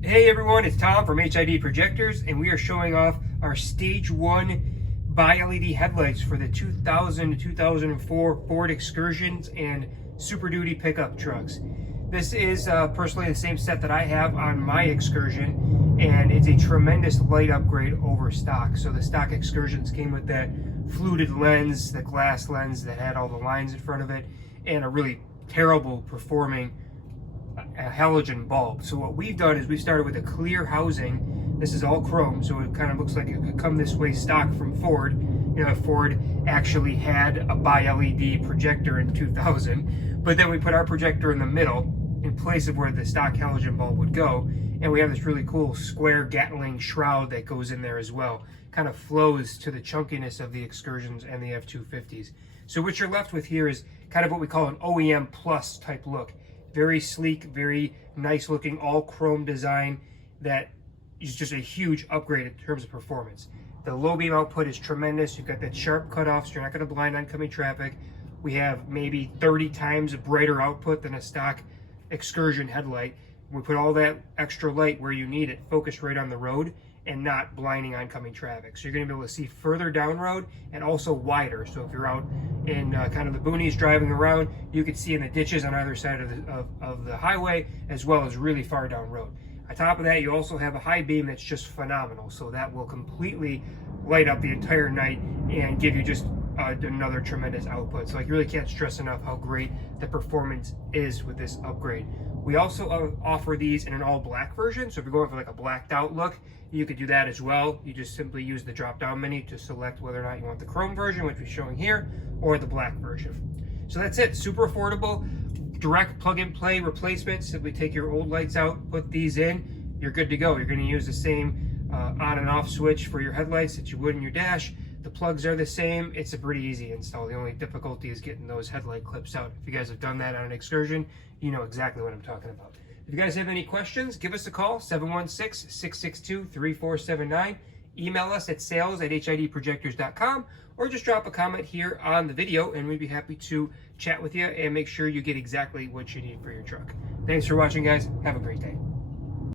Hey everyone, it's Tom from HID Projectors, and we are showing off our Stage 1 bi-LED headlights for the 2000 to 2004 Ford Excursions and Super Duty pickup trucks. This is personally the same set that I have on my Excursion, and it's a tremendous light upgrade over stock. So the stock Excursions came with that fluted lens, the glass lens that had all the lines in front of it, and a really terrible performing halogen bulb. So what we've done is we started with a clear housing. This is all chrome, so it kind of looks like it could come this way stock from Ford. You know, Ford actually had a bi-LED projector in 2000, but then we put our projector in the middle in place of where the stock halogen bulb would go, and we have this really cool square Gatling shroud that goes in there as well. Kind of flows to the chunkiness of the Excursions and the F250s. So what you're left with here is kind of what we call an OEM plus type look. Very sleek, very nice looking, all chrome design that is just a huge upgrade in terms of performance. The low beam output is tremendous. You've got that sharp cutoff, so you're not going to blind oncoming traffic. We have maybe 30 times brighter output than a stock Excursion headlight. We put all that extra light where you need it, focused right on the road and not blinding oncoming traffic. So you're going to be able to see further down road and also wider. So if you're out in kind of the boonies driving around, you can see in the ditches on either side of the highway, as well as really far down road. On top of that, you also have a high beam that's just phenomenal. So that will completely light up the entire night and give you just another tremendous output. So I really can't stress enough how great the performance is with this upgrade. We also offer these in an all black version. So if you're going for like a blacked out look, you could do that as well. You just simply use the drop down menu to select whether or not you want the chrome version, which we're showing here, or the black version. So that's it, super affordable, direct plug and play replacement. Simply take your old lights out, put these in, you're good to go. You're gonna use the same on and off switch for your headlights that you would in your dash. The plugs are the same. It's a pretty easy install. The only difficulty is getting those headlight clips out. If you guys have done that on an Excursion, you know exactly what I'm talking about. If you guys have any questions, give us a call, 716-662-3479. Email us at sales@HIDprojectors.com, or just drop a comment here on the video, and we'd be happy to chat with you and make sure you get exactly what you need for your truck. Thanks for watching, guys. Have a great day.